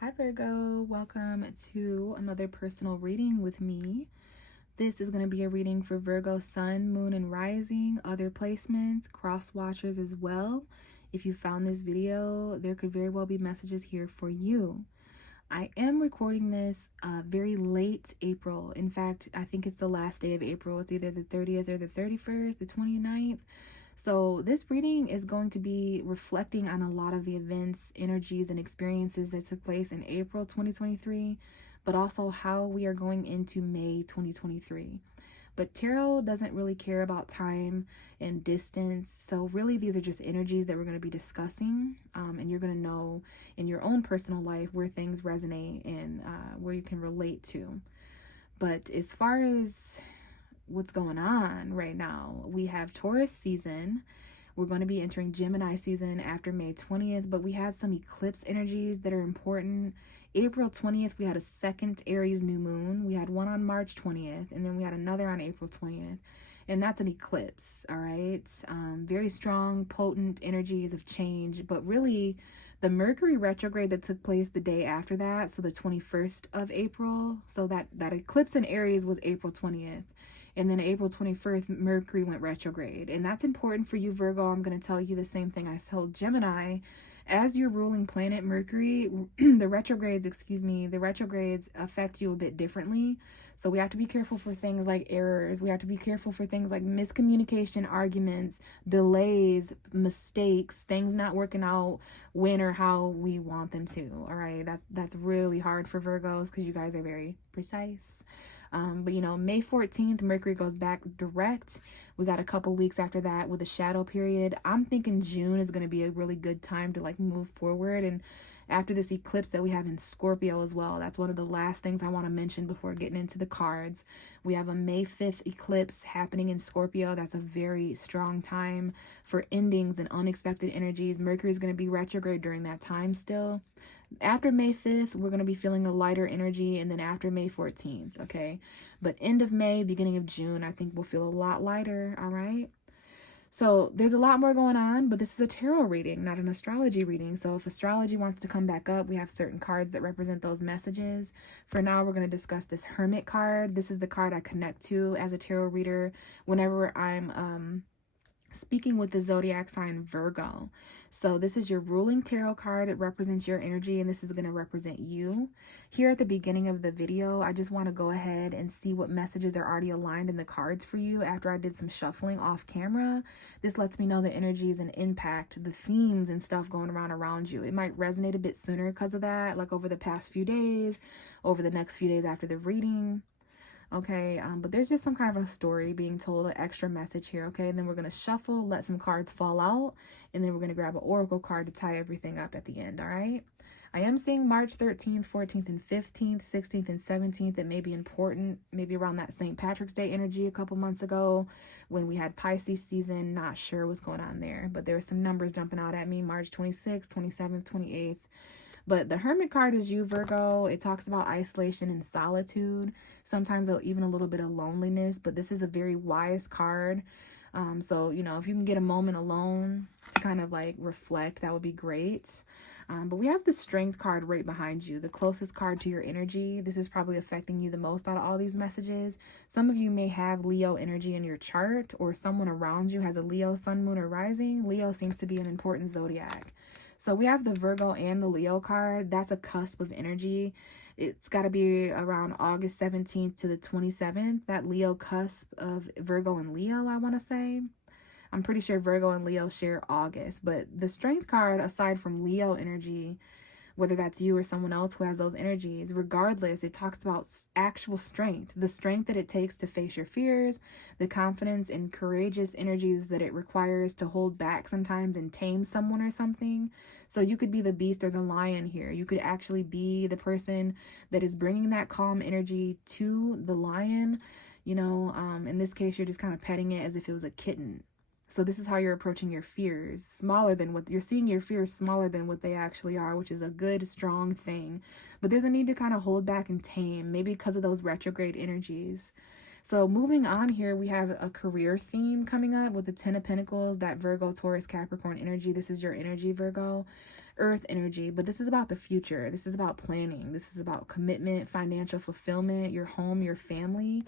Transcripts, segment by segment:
Hi Virgo, welcome to another personal reading with me. This is going to be a reading for Virgo Sun, Moon, and Rising, other placements, cross watchers as well. If you found this video, there could very well be messages here for you. I am recording this very late April. In fact, I think it's the last day of April. It's either the 30th or the 31st, the 29th. So this reading is going to be reflecting on a lot of the events, energies, and experiences that took place in April 2023, but also how we are going into May 2023. But tarot doesn't really care about time and distance. So really these are just energies that we're going to be discussing. And you're going to know in your own personal life where things resonate and where you can relate to. But as far as what's going on right now, we have Taurus season. We're going to be entering Gemini season after May 20th, but we had some eclipse energies that are important. April 20th, we had a second Aries new moon. We had one on March 20th, and then we had another on April 20th, and that's an eclipse, all right? Very strong, potent energies of change, but really the Mercury retrograde that took place the day after that, so the 21st of April, so that eclipse in Aries was April 20th. And then April 21st, Mercury went retrograde. And that's important for you, Virgo. I'm going to tell you the same thing I told Gemini. As your ruling planet, Mercury, the retrogrades affect you a bit differently. So we have to be careful for things like errors. We have to be careful for things like miscommunication, arguments, delays, mistakes, things not working out when or how we want them to. All right. That's really hard for Virgos because you guys are very precise. But you know, May 14th, Mercury goes back direct. We got a couple weeks after that with a shadow period. I'm thinking June is going to be a really good time to like move forward. And after this eclipse that we have in Scorpio as well, that's one of the last things I want to mention before getting into the cards. We have a May 5th eclipse happening in Scorpio. That's a very strong time for endings and unexpected energies. Mercury is going to be retrograde during that time still. After May 5th, we're going to be feeling a lighter energy, and then after May 14th, okay? But end of May, beginning of June, I think we'll feel a lot lighter, all right? So there's a lot more going on, but this is a tarot reading, not an astrology reading. So if astrology wants to come back up, we have certain cards that represent those messages. For now, we're going to discuss this Hermit card. This is the card I connect to as a tarot reader whenever I'm speaking with the zodiac sign Virgo. So this is your ruling tarot card. It represents your energy, and this is going to represent you. Here at the beginning of the video, I just want to go ahead and see what messages are already aligned in the cards for you after I did some shuffling off camera. This lets me know the energies and impact, the themes and stuff going around you. It might resonate a bit sooner because of that, like over the past few days, over the next few days after the reading. Okay, but there's just some kind of a story being told, an extra message here, okay? And then we're going to shuffle, let some cards fall out, and then we're going to grab an oracle card to tie everything up at the end, all right? I am seeing March 13th, 14th, and 15th, 16th, and 17th. That may be important, maybe around that St. Patrick's Day energy a couple months ago when we had Pisces season. Not sure what's going on there, but there are some numbers jumping out at me, March 26th, 27th, 28th. But the Hermit card is you, Virgo. It talks about isolation and solitude, sometimes even a little bit of loneliness, but this is a very wise card. So, you know, if you can get a moment alone to kind of like reflect, that would be great. But we have the Strength card right behind you, the closest card to your energy. This is probably affecting you the most out of all these messages. Some of you may have Leo energy in your chart, or someone around you has a Leo sun, moon, or rising. Leo seems to be an important zodiac. So we have the Virgo and the Leo card. That's a cusp of energy. It's got to be around August 17th to the 27th. That Leo cusp of Virgo and Leo, I want to say. I'm pretty sure Virgo and Leo share August. But the Strength card, aside from Leo energy, whether that's you or someone else who has those energies, regardless, it talks about actual strength, the strength that it takes to face your fears, the confidence and courageous energies that it requires to hold back sometimes and tame someone or something. So you could be the beast or the lion here. You could actually be the person that is bringing that calm energy to the lion. You know, in this case, you're just kind of petting it as if it was a kitten. So this is how you're approaching your fears, smaller than what you're seeing, your fears smaller than what they actually are, which is a good, strong thing. But there's a need to kind of hold back and tame, maybe because of those retrograde energies. So moving on here, we have a career theme coming up with the Ten of Pentacles, that Virgo, Taurus, Capricorn energy. This is your energy, Virgo. earth energy, but this is about the future. This is about planning. This is about commitment, financial fulfillment, your home, your family.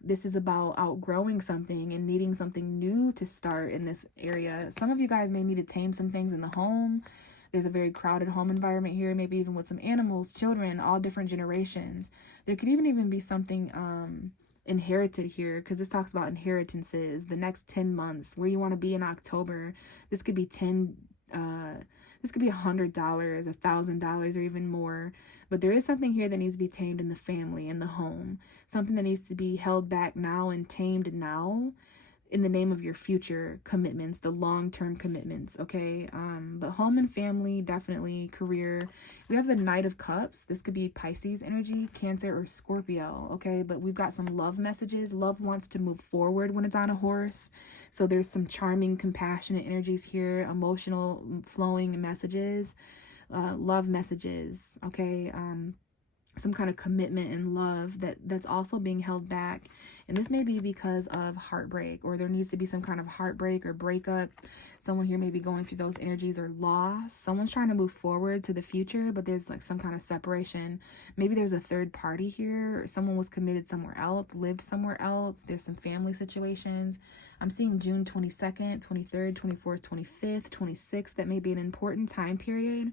This is about outgrowing something and needing something new to start in this area. Some of you guys may need to tame some things in the home. There's a very crowded home environment here, maybe even with some animals, children, all different generations. There could even be something inherited here, because this talks about inheritances, the next 10 months, where you want to be in October. This could be this could be $100, $1,000, or even more. But there is something here that needs to be tamed in the family, in the home. Something that needs to be held back now and tamed now in the name of your future commitments, the long-term commitments, okay? But home and family, definitely. Career. We have the Knight of Cups. This could be Pisces energy, Cancer, or Scorpio, okay? But we've got some love messages. Love wants to move forward when it's on a horse. So there's some charming, compassionate energies here, emotional, flowing messages, love messages, okay? Some kind of commitment and love that's also being held back. And this may be because of heartbreak, or there needs to be some kind of heartbreak or breakup. Someone here may be going through those energies, or loss. Someone's trying to move forward to the future, but there's like some kind of separation. Maybe there's a third party here, or someone was committed somewhere else, lived somewhere else. There's some family situations. I'm seeing June 22nd, 23rd, 24th, 25th, 26th. That may be an important time period.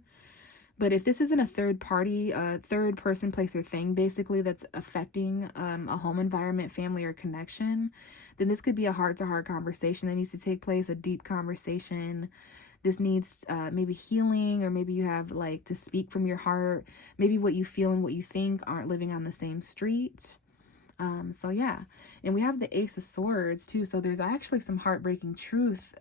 But if this isn't a third party, third person, place, or thing, basically, that's affecting a home environment, family, or connection, then this could be a heart-to-heart conversation that needs to take place, a deep conversation. This needs maybe healing, or maybe you have like to speak from your heart. Maybe what you feel and what you think aren't living on the same street. So yeah, and we have the Ace of Swords too. So there's actually some heartbreaking truth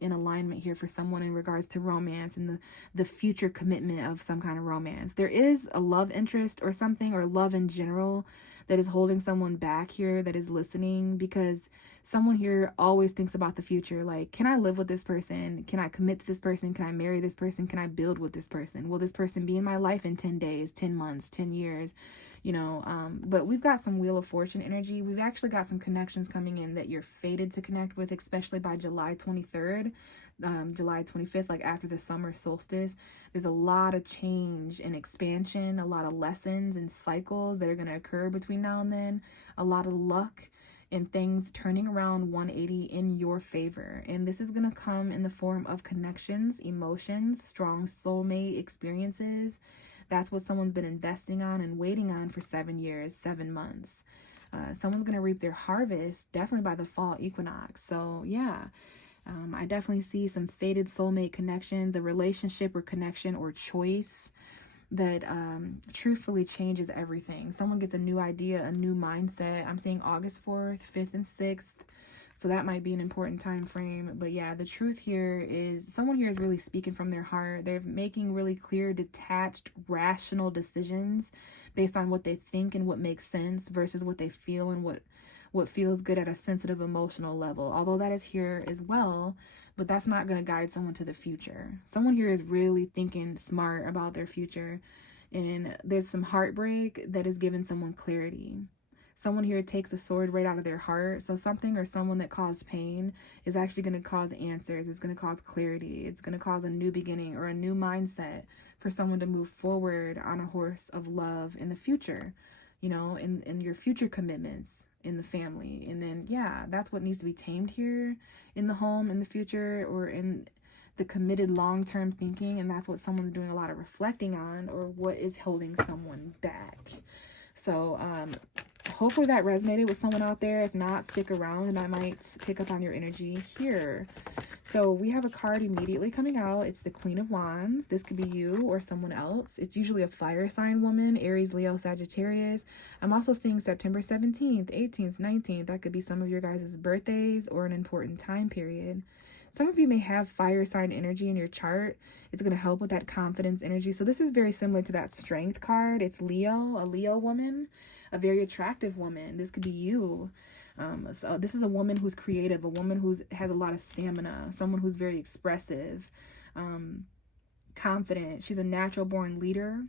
in alignment here for someone in regards to romance and the future commitment of some kind of romance. There is a love interest or something, or love in general, that is holding someone back here, that is listening, because someone here always thinks about the future. Like, can I live with this person? Can I commit to this person? Can I marry this person? Can I build with this person? Will this person be in my life in 10 days, 10 months, 10 years? You know, but we've got some Wheel of Fortune energy. We've actually got some connections coming in that you're fated to connect with, especially by July 23rd, July 25th, like after the summer solstice. There's a lot of change and expansion, a lot of lessons and cycles that are going to occur between now and then, a lot of luck and things turning around 180 in your favor. And this is going to come in the form of connections, emotions, strong soulmate experiences. That's what someone's been investing on and waiting on for 7 years, 7 months. Someone's going to reap their harvest definitely by the fall equinox. So yeah, I definitely see some fated soulmate connections, a relationship or connection or choice that truthfully changes everything. Someone gets a new idea, a new mindset. I'm seeing August 4th, 5th, and 6th. So that might be an important time frame. But yeah, the truth here is someone here is really speaking from their heart. They're making really clear, detached, rational decisions based on what they think and what makes sense versus what they feel and what feels good at a sensitive emotional level. Although that is here as well, but that's not going to guide someone to the future. Someone here is really thinking smart about their future. And there's some heartbreak that is giving someone clarity. Someone here takes a sword right out of their heart. So something or someone that caused pain is actually going to cause answers. It's going to cause clarity. It's going to cause a new beginning or a new mindset for someone to move forward on a horse of love in the future, you know, in your future commitments in the family. And then, yeah, that's what needs to be tamed here in the home, in the future, or in the committed long-term thinking. And that's what someone's doing a lot of reflecting on, or what is holding someone back. So, hopefully that resonated with someone out there. If not, stick around and I might pick up on your energy here. So we have a card immediately coming out. It's the Queen of Wands. This could be you or someone else. It's usually a fire sign woman, Aries, Leo, Sagittarius. I'm also seeing September 17th, 18th, 19th. That could be some of your guys' birthdays or an important time period. Some of you may have fire sign energy in your chart. It's going to help with that confidence energy. So this is very similar to that strength card. It's Leo, a Leo woman, a very attractive woman. This could be you. So this is a woman who's creative, a woman who has a lot of stamina, someone who's very expressive, confident. She's a natural born leader.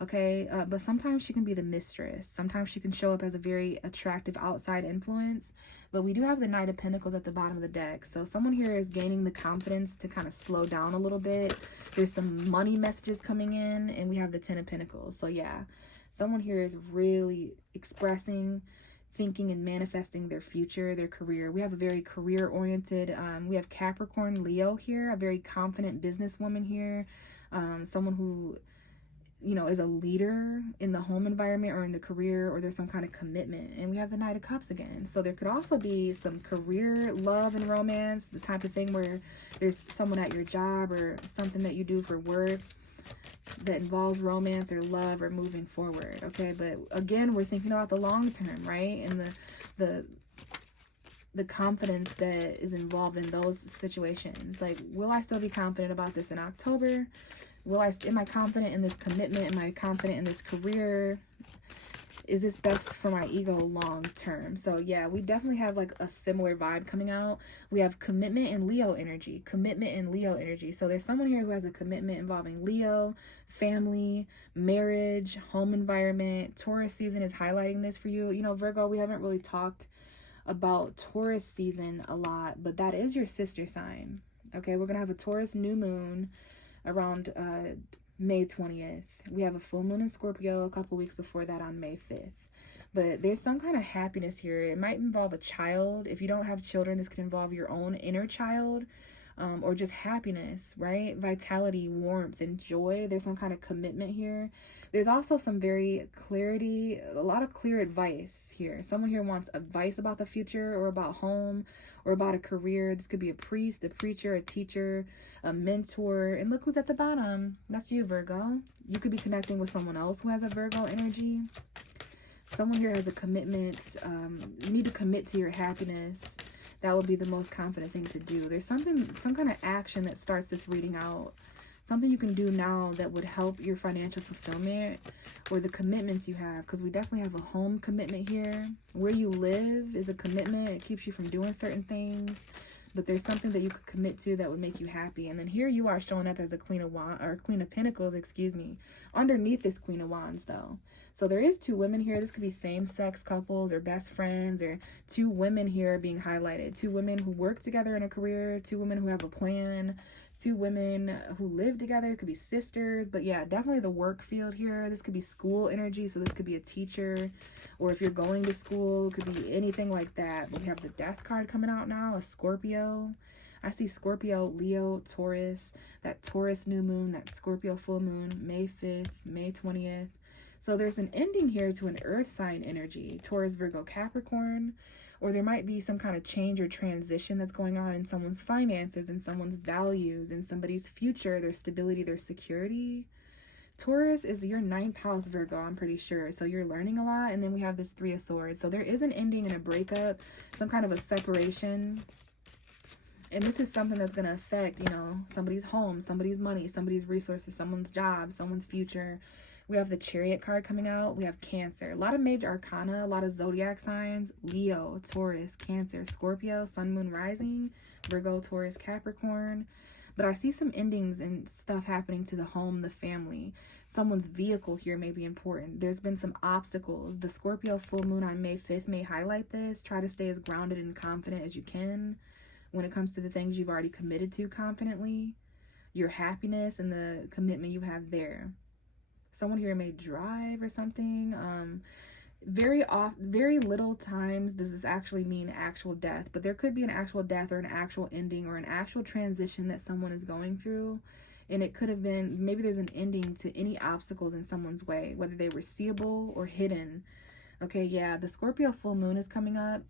Okay, but sometimes she can be the mistress. Sometimes she can show up as a very attractive outside influence. But we do have the Knight of Pentacles at the bottom of the deck. So someone here is gaining the confidence to kind of slow down a little bit. There's some money messages coming in, and we have the Ten of Pentacles. So yeah, someone here is really expressing, thinking, and manifesting their future, their career. We have a very career-oriented, we have Capricorn, Leo here, a very confident businesswoman here. Someone who, you know, is a leader in the home environment or in the career, or there's some kind of commitment. And we have the Knight of Cups again. So there could also be some career, love, and romance, the type of thing where there's someone at your job or something that you do for work that involves romance or love or moving forward. Okay, but again, we're thinking about the long term, right? And the confidence that is involved in those situations. Like, will I still be confident about this in October? Am I confident in this commitment? Am I confident in this career? Is this best for my ego long term? So yeah, we definitely have like a similar vibe coming out. We have commitment and Leo energy. Commitment and Leo energy. So there's someone here who has a commitment involving Leo, family, marriage, home environment. Taurus season is highlighting this for you. You know, Virgo, we haven't really talked about Taurus season a lot, but that is your sister sign. Okay, we're gonna have a Taurus new moon around May 20th. We have a full moon in Scorpio a couple weeks before that on May 5th. But there's some kind of happiness here. It might involve a child. If you don't have children, this could involve your own inner child, or just happiness, right? Vitality, warmth, and joy. There's some kind of commitment here. There's also some very clarity, a lot of clear advice here. Someone here wants advice about the future or about home or about a career. This could be a priest, a preacher, a teacher, a mentor. And look who's at the bottom. That's you, Virgo. You could be connecting with someone else who has a Virgo energy. Someone here has a commitment. You need to commit to your happiness. That would be the most confident thing to do. There's some kind of action that starts this reading out. Something you can do now that would help your financial fulfillment or the commitments you have, because we definitely have a home commitment here. Where you live is a commitment. It keeps you from doing certain things, but there's something that you could commit to that would make you happy. And then here you are showing up as a Queen of Wands, or Queen of Pentacles, excuse me, underneath this Queen of Wands though. So there is two women here. This could be same-sex couples or best friends, or two women here being highlighted. Two women who work together in a career, two women who have a plan, two women who live together. It could be sisters, but yeah, definitely the work field here. This could be school energy, so this could be a teacher, or if you're going to school, it could be anything like that. But we have the Death card coming out now, a Scorpio. I see Scorpio, Leo, Taurus, that Taurus new moon, that Scorpio full moon, May 5th, May 20th. So there's an ending here to an earth sign energy, Taurus, Virgo, Capricorn. Or there might be some kind of change or transition that's going on in someone's finances, in someone's values, in somebody's future, their stability, their security. Taurus is your 9th house, Virgo, I'm pretty sure. So you're learning a lot. And then we have this Three of Swords. So there is an ending and a breakup, some kind of a separation. And this is something that's going to affect, you know, somebody's home, somebody's money, somebody's resources, someone's job, someone's future. We have the Chariot card coming out. We have Cancer. A lot of major arcana, a lot of zodiac signs. Leo, Taurus, Cancer, Scorpio, Sun, Moon, Rising, Virgo, Taurus, Capricorn. But I see some endings and stuff happening to the home, the family. Someone's vehicle here may be important. There's been some obstacles. The Scorpio full moon on May 5th may highlight this. Try to stay as grounded and confident as you can when it comes to the things you've already committed to confidently. Your happiness and the commitment you have there. Someone here may drive or something. Very little times does this actually mean actual death, but there could be an actual death or an actual ending or an actual transition that someone is going through. And it could have been, maybe there's an ending to any obstacles in someone's way, whether they were seeable or hidden. Okay, yeah, the Scorpio full moon is coming up.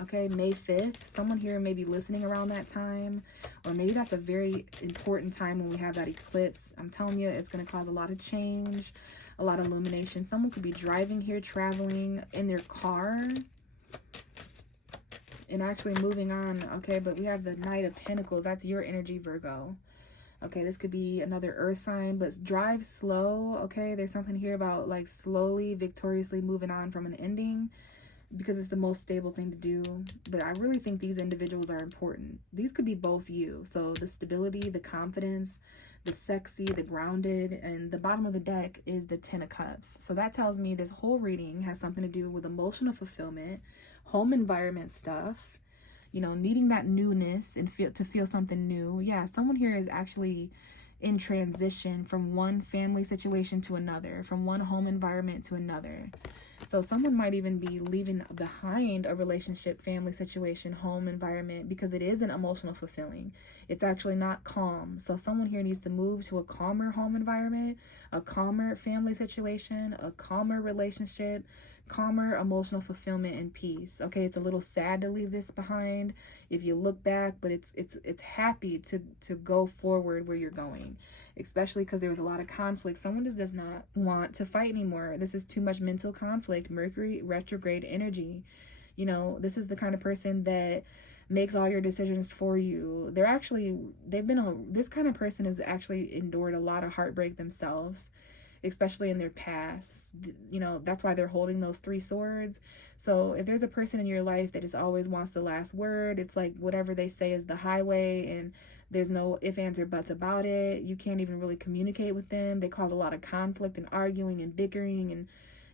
Okay, May 5th. Someone here may be listening around that time, or maybe that's a very important time when we have that eclipse. I'm telling you, it's going to cause a lot of change, a lot of illumination. Someone could be driving here, traveling in their car, and actually moving on. Okay, but we have the Knight of Pentacles. That's your energy, Virgo. Okay, this could be another earth sign, but drive slow. Okay, there's something here about like slowly, victoriously moving on from an ending, because it's the most stable thing to do. But I really think these individuals are important. These could be both you. So the stability, the confidence, the sexy, the grounded, and the bottom of the deck is the Ten of Cups. So that tells me this whole reading has something to do with emotional fulfillment, home environment stuff, you know, needing that newness and feel something new. Yeah, someone here is actually in transition from one family situation to another, from one home environment to another. So someone might even be leaving behind a relationship, family situation, home environment, because it isn't emotional fulfilling. It's actually not calm. So someone here needs to move to a calmer home environment, a calmer family situation, a calmer relationship, calmer emotional fulfillment and peace. Okay, it's a little sad to leave this behind if you look back, but it's happy to go forward where you're going, especially because there was a lot of conflict. Someone just does not want to fight anymore. This is too much mental conflict. Mercury retrograde energy. You know, this is the kind of person that makes all your decisions for you. This kind of person has actually endured a lot of heartbreak themselves, especially in their past. You know, that's why they're holding those 3 swords. So if there's a person in your life that just always wants the last word, it's like whatever they say is the highway, and there's no ifs, ands, or buts about it. You can't even really communicate with them. They cause a lot of conflict and arguing and bickering, and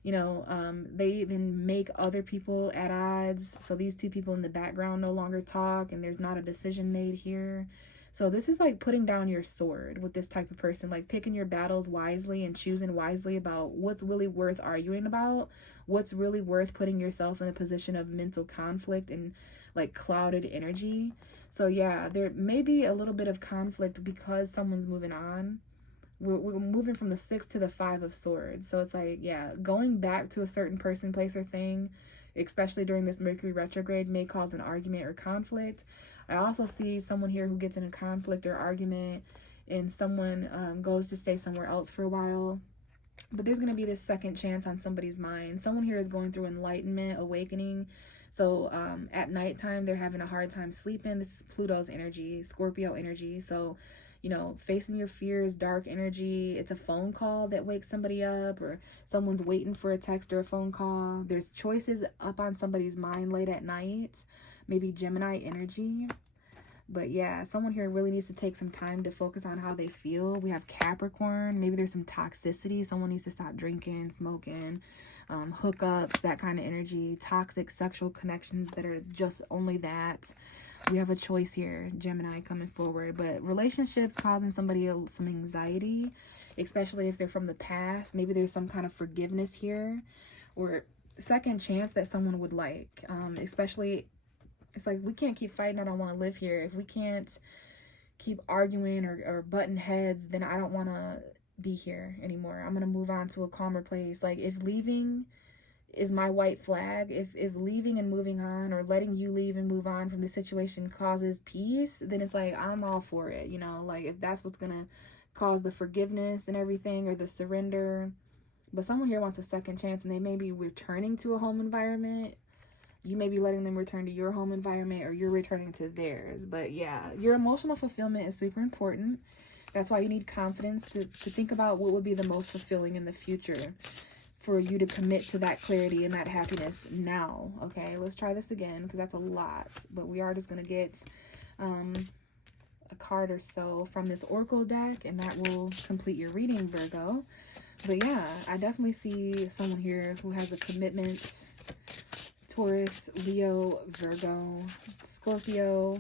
you know, they even make other people at odds. So these 2 people in the background no longer talk, and there's not a decision made here. So this is like putting down your sword with this type of person, like picking your battles wisely and choosing wisely about what's really worth arguing about, what's really worth putting yourself in a position of mental conflict and like clouded energy. So yeah, there may be a little bit of conflict because someone's moving on. We're moving from the 6 to the 5 of swords. So it's like, yeah, going back to a certain person, place, or thing, especially during this Mercury retrograde, may cause an argument or conflict. I also see someone here who gets in a conflict or argument, and someone goes to stay somewhere else for a while. But there's going to be this second chance on somebody's mind. Someone here is going through enlightenment, awakening. So at nighttime, they're having a hard time sleeping. This is Pluto's energy, Scorpio energy. So, you know, facing your fears, dark energy. It's a phone call that wakes somebody up, or someone's waiting for a text or a phone call. There's choices up on somebody's mind late at night. Maybe Gemini energy. But yeah, someone here really needs to take some time to focus on how they feel. We have Capricorn. Maybe there's some toxicity. Someone needs to stop drinking, smoking, hookups, that kind of energy. Toxic sexual connections that are just only that. We have a choice here, Gemini coming forward. But relationships causing somebody some anxiety, especially if they're from the past. Maybe there's some kind of forgiveness here, or second chance that someone would like. Especially, it's like, we can't keep fighting. I don't want to live here. If we can't keep arguing or butting heads, then I don't want to be here anymore. I'm going to move on to a calmer place. Like, if leaving is my white flag, if leaving and moving on, or letting you leave and move on from the situation causes peace, then it's like, I'm all for it. You know, like, if that's what's going to cause the forgiveness and everything, or the surrender. But someone here wants a second chance, and they may be returning to a home environment. You may be letting them return to your home environment, or you're returning to theirs. But yeah, your emotional fulfillment is super important. That's why you need confidence to think about what would be the most fulfilling in the future for you to commit to that clarity and that happiness now. Okay, let's try this again, because that's a lot. But we are just going to get a card or so from this Oracle deck, and that will complete your reading, Virgo. But yeah, I definitely see someone here who has a commitment. Taurus, Leo, Virgo, Scorpio.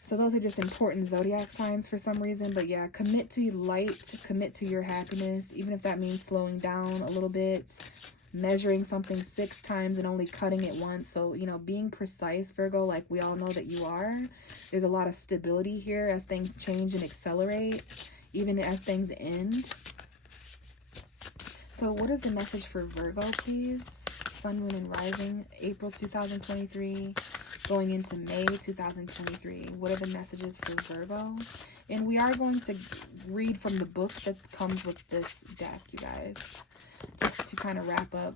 So those are just important zodiac signs for some reason. But yeah, commit to light, commit to your happiness, even if that means slowing down a little bit, measuring something 6 times and only cutting it once. So, you know, being precise, Virgo, like we all know that you are. There's a lot of stability here as things change and accelerate, even as things end. So what is the message for Virgo, please? Sun, Moon, and Rising, April 2023, going into May 2023. What are the messages for Virgo? And we are going to read from the book that comes with this deck, you guys, just to kind of wrap up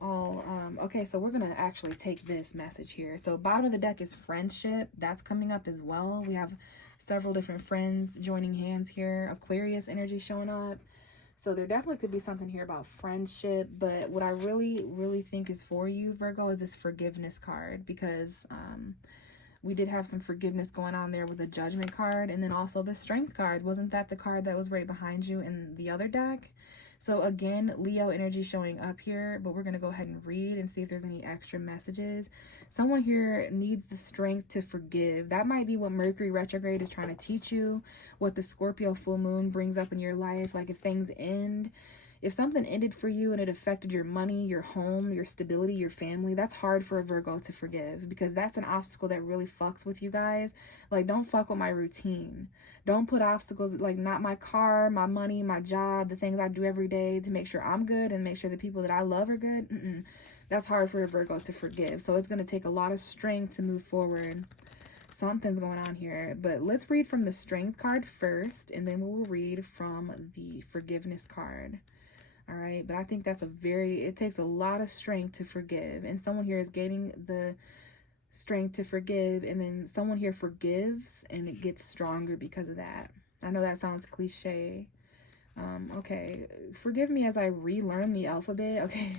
all. Okay, so we're going to actually take this message here. So bottom of the deck is friendship. That's coming up as well. We have several different friends joining hands here. Aquarius energy showing up. So there definitely could be something here about friendship, but what I really think is for you, Virgo, is this forgiveness card, because We did have some forgiveness going on there with the Judgment card, and then also the Strength card. Wasn't that the card that was right behind you in the other deck? So again, Leo energy showing up here, but we're going to go ahead and read and see if there's any extra messages. Someone here needs the strength to forgive. That might be what Mercury retrograde is trying to teach you, what the Scorpio full moon brings up in your life. Like if things end, if something ended for you and it affected your money, your home, your stability, your family, that's hard for a Virgo to forgive, because that's an obstacle that really fucks with you guys. Like, don't fuck with my routine. Don't put obstacles, like not my car, my money, my job, the things I do every day to make sure I'm good and make sure the people that I love are good. That's hard for a Virgo to forgive. So it's going to take a lot of strength to move forward. Something's going on here. But let's read from the Strength card first, and then we will read from the Forgiveness card. All right, but I think that's it takes a lot of strength to forgive. And someone here is gaining the strength to forgive, and then someone here forgives and it gets stronger because of that. I know that sounds cliche. Okay, forgive me as I relearn the alphabet. Okay,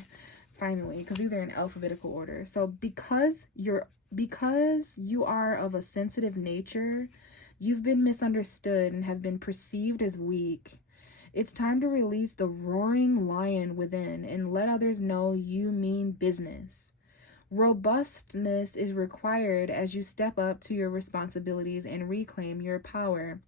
finally, because these are in alphabetical order. So because you are of a sensitive nature, you've been misunderstood and have been perceived as weak. It's time to release the roaring lion within and let others know you mean business. Robustness is required as you step up to your responsibilities and reclaim your power.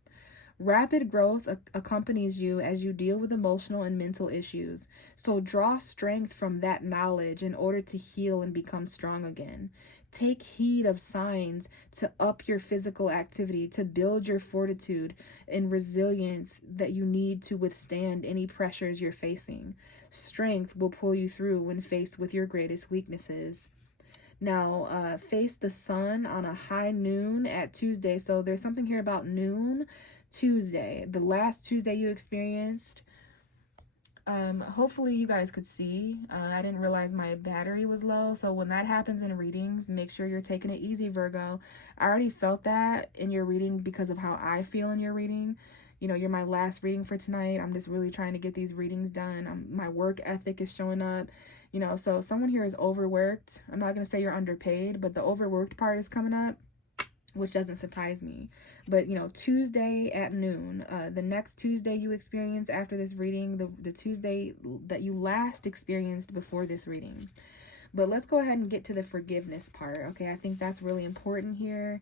Rapid growth accompanies you as you deal with emotional and mental issues. So draw strength from that knowledge in order to heal and become strong again. Take heed of signs to up your physical activity, to build your fortitude and resilience that you need to withstand any pressures you're facing. Strength will pull you through when faced with your greatest weaknesses. Now, face the sun on a high noon at Tuesday. So there's something here about noon Tuesday, the last Tuesday you experienced. Hopefully you guys could see. I didn't realize my battery was low, so when that happens in readings, make sure you're taking it easy, Virgo. I already felt that in your reading because of how I feel in your reading. You know, you're my last reading for tonight. I'm just really trying to get these readings done. My work ethic is showing up. You know, so someone here is overworked. I'm not going to say you're underpaid, but the overworked part is coming up, which doesn't surprise me. But, you know, Tuesday at noon, the next Tuesday you experience after this reading, the Tuesday that you last experienced before this reading. But let's go ahead and get to the forgiveness part, okay? I think that's really important here.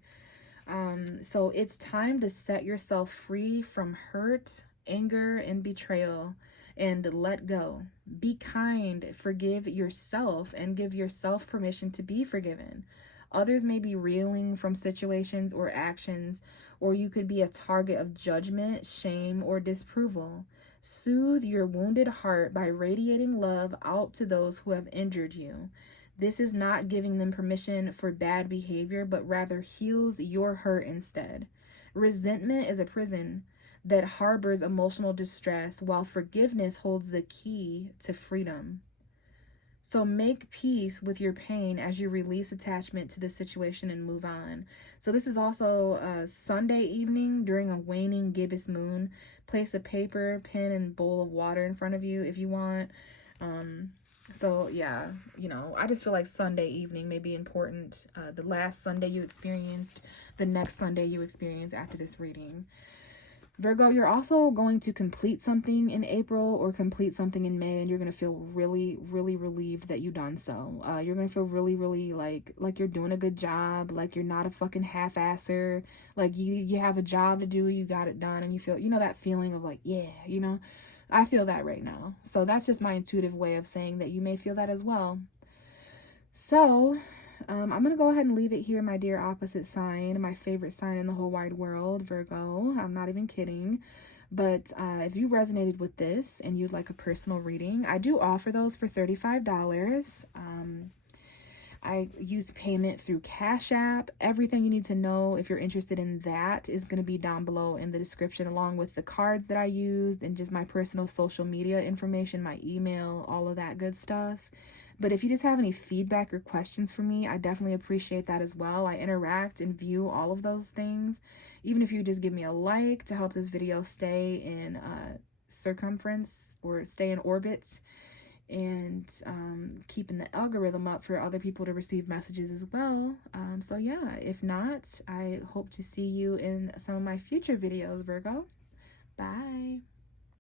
So it's time to set yourself free from hurt, anger, and betrayal, and let go. Be kind, forgive yourself, and give yourself permission to be forgiven. Others may be reeling from situations or actions, or you could be a target of judgment, shame, or disapproval. Soothe your wounded heart by radiating love out to those who have injured you. This is not giving them permission for bad behavior, but rather heals your hurt instead. Resentment is a prison that harbors emotional distress, while forgiveness holds the key to freedom. So make peace with your pain as you release attachment to the situation and move on. So this is also a Sunday evening during a waning gibbous moon. Place a paper, pen, and bowl of water in front of you if you want. So yeah, you know, I just feel like Sunday evening may be important. The last Sunday you experienced, the next Sunday you experience after this reading. Virgo, you're also going to complete something in April or complete something in May, and you're going to feel really, really relieved that you've done so. You're going to feel really, really like you're doing a good job, like you're not a fucking half-asser, like you have a job to do, you got it done, and you feel, you know, that feeling of like, yeah, you know, I feel that right now. So that's just my intuitive way of saying that you may feel that as well. So I'm going to go ahead and leave it here, my dear opposite sign, my favorite sign in the whole wide world, Virgo. I'm not even kidding. But if you resonated with this and you'd like a personal reading, I do offer those for $35. I use payment through Cash App. Everything you need to know if you're interested in that is going to be down below in the description, along with the cards that I used and just my personal social media information, my email, all of that good stuff. But if you just have any feedback or questions for me, I definitely appreciate that as well. I interact and view all of those things. Even if you just give me a like to help this video stay in circumference or stay in orbit. and keeping the algorithm up for other people to receive messages as well. So yeah, if not, I hope to see you in some of my future videos, Virgo. Bye.